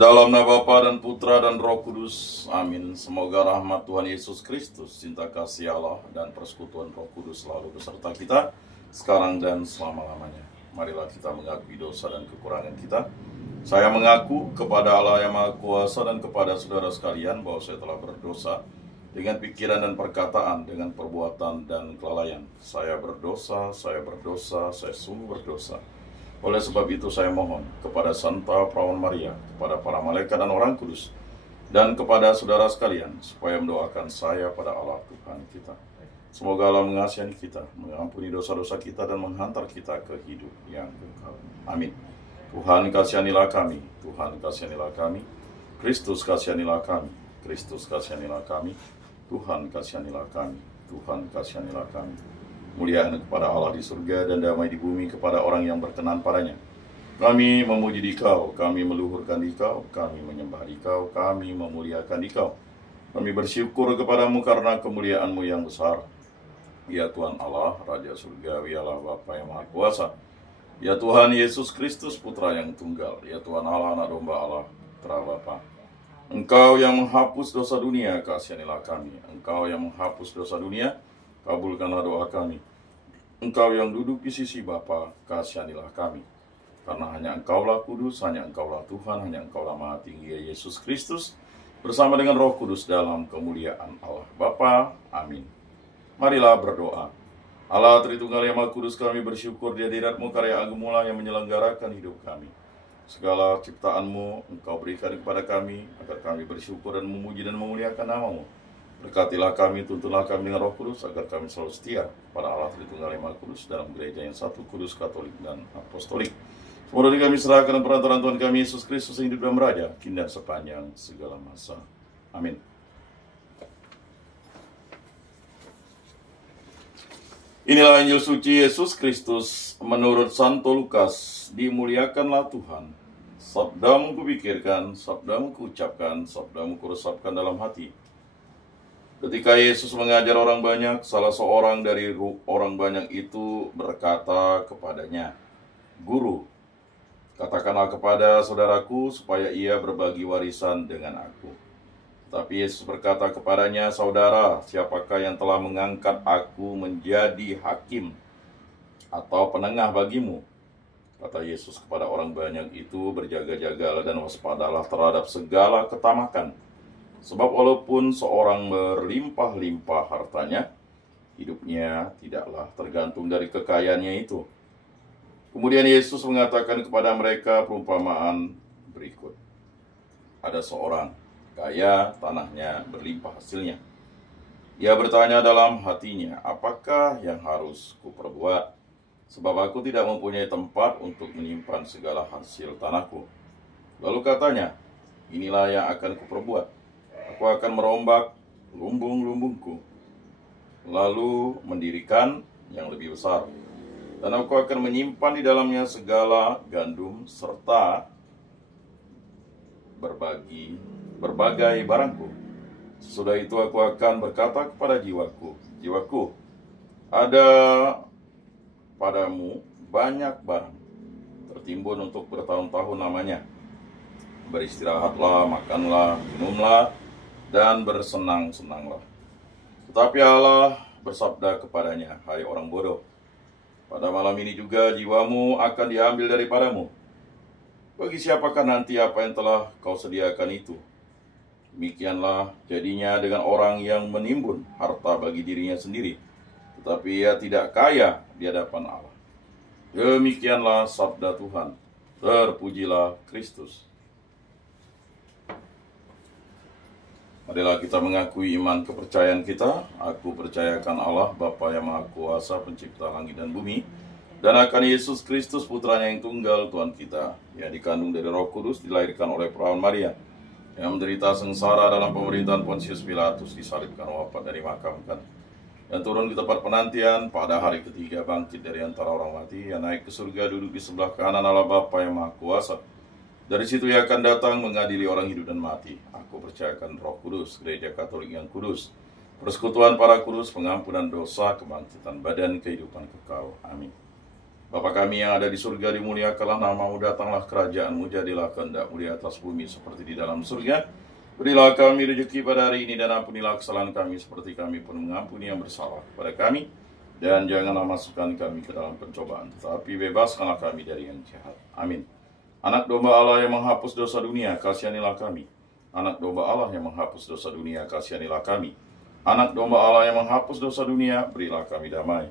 Dalam nama Bapa dan Putra dan Roh Kudus, amin. Semoga rahmat Tuhan Yesus Kristus, cinta kasih Allah, dan persekutuan Roh Kudus selalu beserta kita, sekarang dan selama-lamanya. Marilah kita mengakui dosa dan kekurangan kita. Saya mengaku kepada Allah yang Maha Kuasa dan kepada saudara sekalian bahwa saya telah berdosa dengan pikiran dan perkataan, dengan perbuatan dan kelalaian. Saya berdosa, saya sungguh berdosa. Oleh sebab itu saya mohon kepada Santa Perawan Maria, kepada para malaikat dan orang kudus, dan kepada saudara sekalian, supaya mendoakan saya pada Allah Tuhan kita. Semoga Allah mengasihani kita, mengampuni dosa-dosa kita, dan menghantar kita ke hidup yang kekal. Amin. Tuhan kasihanilah kami, Tuhan kasihanilah kami, Kristus kasihanilah kami, Kristus kasihanilah kami, Tuhan kasihanilah kami, Tuhan kasihanilah kami. Muliaan kepada Allah di surga dan damai di bumi kepada orang yang berkenan padanya. Kami memuji Dikau, kami meluhurkan Dikau, kami menyembah Dikau, kami memuliakan Dikau. Kami bersyukur kepadamu karena kemuliaan-Mu yang besar. Ya Tuhan Allah, Raja Surgawi, Allah Bapa yang Maha Kuasa. Ya Tuhan Yesus Kristus, Putra yang tunggal. Ya Tuhan Allah, Anak Domba Allah, Putra Bapa. Engkau yang menghapus dosa dunia, kasihanilah kami. Engkau yang menghapus dosa dunia, kabulkanlah doa kami. Engkau yang duduk di sisi Bapa, kasihanilah kami. Karena hanya Engkaulah kudus, hanya Engkaulah Tuhan, hanya Engkaulah Maha Tinggi, ya Yesus Kristus, bersama dengan Roh Kudus dalam kemuliaan Allah Bapa. Amin. Marilah berdoa. Allah Tritunggal yang Maha Kudus, kami bersyukur di hadirat-Mu, karya agung-Mu yang menyelenggarakan hidup kami. Segala ciptaan-Mu Engkau berikan kepada kami, agar kami bersyukur dan memuji dan memuliakan nama-Mu. Berkatilah kami, tuntunlah kami dengan Roh Kudus, agar kami selalu setia pada Allah Tritunggal yang Maha Kudus dalam gereja yang satu, kudus, katolik, dan apostolik. Semoga kami serahkan perantaraan Tuhan kami Yesus Kristus yang hidup dan beraja, kini dan sepanjang segala masa. Amin. Inilah Injil suci Yesus Kristus menurut Santo Lukas. Dimuliakanlah Tuhan. Sabdamu kupikirkan, sabdamu kuucapkan, sabdamu kuresapkan dalam hati. Ketika Yesus mengajar orang banyak, salah seorang dari orang banyak itu berkata kepadanya, "Guru, katakanlah kepada saudaraku supaya ia berbagi warisan dengan aku." Tapi Yesus berkata kepadanya, "Saudara, siapakah yang telah mengangkat aku menjadi hakim atau penengah bagimu?" Kata Yesus kepada orang banyak itu, "Berjaga-jagalah dan waspadalah terhadap segala ketamakan. Sebab walaupun seorang berlimpah-limpah hartanya, hidupnya tidaklah tergantung dari kekayaannya itu." Kemudian Yesus mengatakan kepada mereka perumpamaan berikut. Ada seorang kaya, tanahnya berlimpah hasilnya. Ia bertanya dalam hatinya, "Apakah yang harus kuperbuat? Sebab aku tidak mempunyai tempat untuk menyimpan segala hasil tanahku." Lalu katanya, "Inilah yang akan kuperbuat. Aku akan merombak lumbung-lumbungku, lalu mendirikan yang lebih besar. Dan aku akan menyimpan di dalamnya segala gandum serta berbagai barangku. Sesudah itu aku akan berkata kepada jiwaku, 'Jiwaku, ada padamu banyak barang, tertimbun untuk bertahun-tahun lamanya. Beristirahatlah, makanlah, minumlah, dan bersenang-senanglah.' Tetapi Allah bersabda kepadanya, 'Hai orang bodoh, pada malam ini juga jiwamu akan diambil daripadamu. Bagi siapakah nanti apa yang telah kau sediakan itu?' Demikianlah jadinya dengan orang yang menimbun harta bagi dirinya sendiri, tetapi ia tidak kaya di hadapan Allah." Demikianlah sabda Tuhan. Terpujilah Kristus. Marilah kita mengakui iman kepercayaan kita. Aku percayakan Allah, Bapa yang Maha Kuasa, pencipta langit dan bumi, dan akan Yesus Kristus, Putranya yang tunggal, Tuhan kita, yang dikandung dari Roh Kudus, dilahirkan oleh Perawan Maria, yang menderita sengsara dalam pemerintahan Pontius Pilatus, disalibkan, wafat, dan dimakamkan, dan turun ke tempat penantian, pada hari ketiga bangkit dari antara orang mati, yang naik ke surga, duduk di sebelah kanan Allah Bapa yang Maha Kuasa. Dari situ ia akan datang mengadili orang hidup dan mati. Aku percayakan Roh Kudus, gereja Katolik yang kudus, persekutuan para kudus, pengampunan dosa, kebangkitan badan, kehidupan kekal. Amin. Bapa kami yang ada di surga, dimuliakanlah namamu, datanglah kerajaanmu, jadilah kehendak-mu di atas bumi seperti di dalam surga. Berilah kami rezeki pada hari ini, dan ampunilah kesalahan kami seperti kami pun mengampuni yang bersalah kepada kami. Dan janganlah masukkan kami ke dalam pencobaan, tetapi bebaskanlah kami dari yang jahat. Amin. Anak domba Allah yang menghapus dosa dunia, kasihanilah kami. Anak domba Allah yang menghapus dosa dunia, kasihanilah kami. Anak domba Allah yang menghapus dosa dunia, berilah kami damai.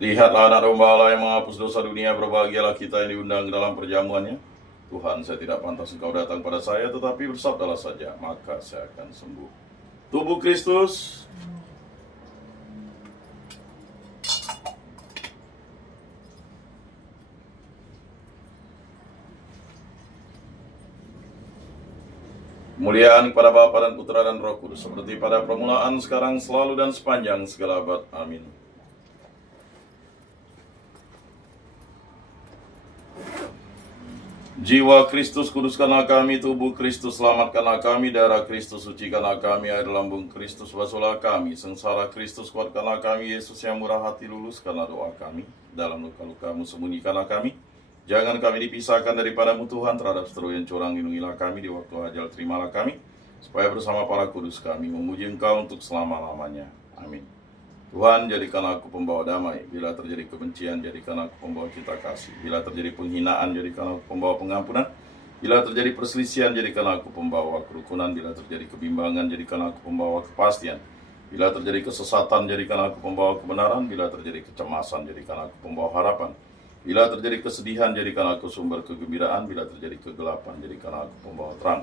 Lihatlah anak domba Allah yang menghapus dosa dunia, berbahagialah kita yang diundang ke dalam perjamuannya. Tuhan, saya tidak pantas Engkau datang pada saya, tetapi bersabdalah saja, maka saya akan sembuh. Tubuh Kristus. Kemuliaan kepada Bapa dan Putra dan Roh Kudus, seperti pada permulaan, sekarang, selalu, dan sepanjang segala abad. Amin. Jiwa Kristus kuduskanlah kami, tubuh Kristus selamatkanlah kami, darah Kristus sucikanlah kami, air lambung Kristus basuhlah kami, sengsara Kristus kuatkanlah kami, Yesus yang murah hati luluskanlah doa kami, dalam luka-lukamu sembunyikanlah kami, jangan kami dipisahkan daripadamu Tuhan, terhadap seteru yang curang lindungilah kami, di waktu ajal terimalah kami, supaya bersama para kudus kami memuji Engkau untuk selama-lamanya. Amin. Tuhan, jadikan aku pembawa damai. Bila terjadi kebencian, jadikan aku pembawa cinta kasih. Bila terjadi penghinaan, jadikan aku pembawa pengampunan. Bila terjadi perselisihan, jadikan aku pembawa kerukunan. Bila terjadi kebimbangan, jadikan aku pembawa kepastian. Bila terjadi kesesatan, jadikan aku pembawa kebenaran. Bila terjadi kecemasan, jadikan aku pembawa harapan. Bila terjadi kesedihan, jadikan aku sumber kegembiraan. Bila terjadi kegelapan, jadikan aku pembawa terang.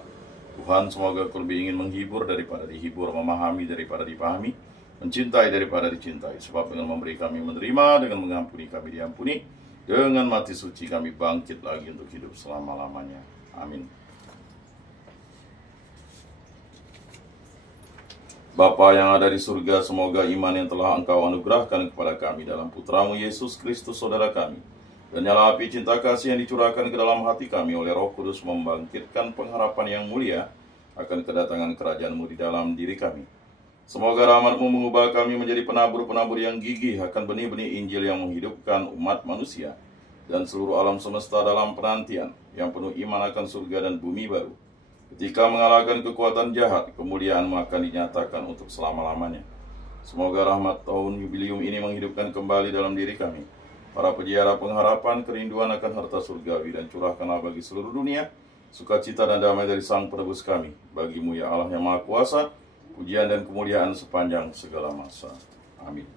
Tuhan, semoga aku lebih ingin menghibur daripada dihibur, memahami daripada dipahami, mencintai daripada dicintai, sebab dengan memberi kami menerima, dengan mengampuni kami diampuni, dengan mati suci kami bangkit lagi untuk hidup selama-lamanya. Amin. Bapa yang ada di surga, semoga iman yang telah Engkau anugerahkan kepada kami dalam Putramu Yesus Kristus saudara kami, dan nyala api cinta kasih yang dicurahkan ke dalam hati kami oleh Roh Kudus membangkitkan pengharapan yang mulia akan kedatangan kerajaan-Mu di dalam diri kami. Semoga rahmat-Mu mengubah kami menjadi penabur-penabur yang gigih akan benih-benih Injil yang menghidupkan umat manusia dan seluruh alam semesta dalam penantian yang penuh iman akan surga dan bumi baru. Ketika mengalahkan kekuatan jahat, kemuliaan-Mu akan dinyatakan untuk selama-lamanya. Semoga rahmat tahun jubilium ini menghidupkan kembali dalam diri kami para peziarah pengharapan, kerinduan akan harta surgawi, dan curahkanlah bagi seluruh dunia sukacita dan damai dari Sang Penebus kami. Bagi-Mu ya Allah yang Maha Kuasa, pujian dan kemuliaan sepanjang segala masa. Amin.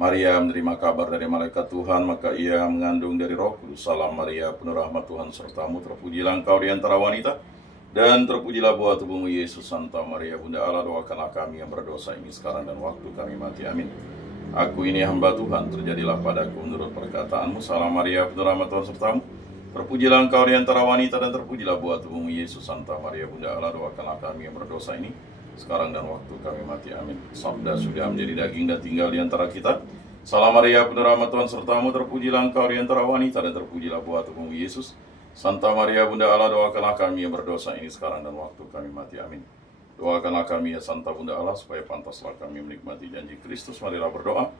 Maria menerima kabar dari malaikat Tuhan, maka ia mengandung dari Roh Kudus. Salam Maria, penuh rahmat Tuhan sertamu, terpujilah engkau di antara wanita, dan terpujilah buah tubuhmu Yesus. Santa Maria, Bunda Allah, doakanlah kami yang berdosa ini sekarang dan waktu kami mati. Amin. Aku ini hamba Tuhan, terjadilah padaku menurut perkataanmu. Salam Maria, penuh rahmat Tuhan sertamu, terpujilah engkau di antara wanita, dan terpujilah buah tubuhmu Yesus. Santa Maria, Bunda Allah, doakanlah kami yang berdosa ini sekarang dan waktu kami mati. Amin. Sabda sudah menjadi daging dan tinggal di antara kita. Salam Maria, penuh rahmat Tuhan sertamu, terpujilah engkau di antara wanita, dan terpujilah buah tubuhmu Yesus. Santa Maria, Bunda Allah, doakanlah kami yang berdosa ini sekarang dan waktu kami mati. Amin. Doakanlah kami ya Santa Bunda Allah, supaya pantaslah kami menikmati janji Kristus. Marilah berdoa.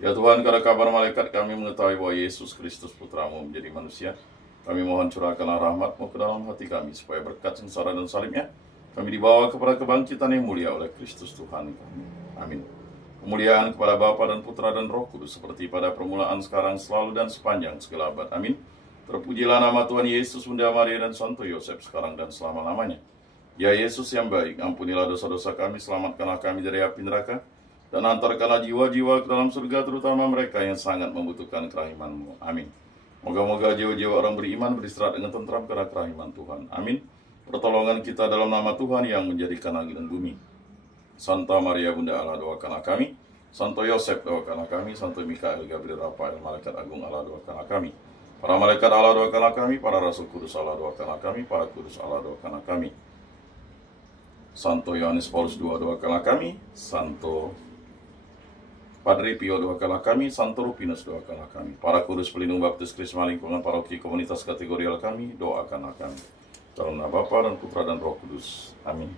Ya Tuhan, karena kabar malaikat kami mengetahui bahwa Yesus Kristus Putramu menjadi manusia, kami mohon curahkanlah rahmat-Mu ke dalam hati kami, supaya berkat sengsara dan salibnya kami dibawa kepada kebangkitan yang mulia oleh Kristus Tuhan kami. Amin. Kemuliaan kepada Bapa dan Putra dan Roh Kudus, seperti pada permulaan, sekarang, selalu, dan sepanjang segala abad. Amin. Terpujilah nama Tuhan Yesus, Bunda Maria, dan Santo Yosef, sekarang dan selama-lamanya. Ya Yesus yang baik, ampunilah dosa-dosa kami, selamatkanlah kami dari api neraka, dan antarkanlah jiwa-jiwa ke dalam surga, terutama mereka yang sangat membutuhkan kerahiman-Mu. Amin. Moga-moga jiwa-jiwa orang beriman beristirahat dengan tentram karena kerahiman Tuhan. Amin. Pertolongan kita dalam nama Tuhan yang menjadikan langit dan bumi. Santa Maria, Bunda Allah, doakanlah kami. Santo Yosef, doakanlah kami. Santo Mikael, Gabriel, Rafael, Malaikat Agung Allah, doakanlah kami. Para malaikat Allah, doakanlah kami. Para rasul kudus Allah, doakanlah kami. Para kudus Allah, doakanlah kami. Santo Yohanes Paulus II, doakanlah kami. Santo Padre Pio, doakanlah kami. Santo Rufinus, doakanlah kami. Para kudus pelindung baptis Krisma lingkungan paroki komunitas kategorial kami, doakanlah kami. Dalam nama Bapa dan Putra dan Roh Kudus. Amin.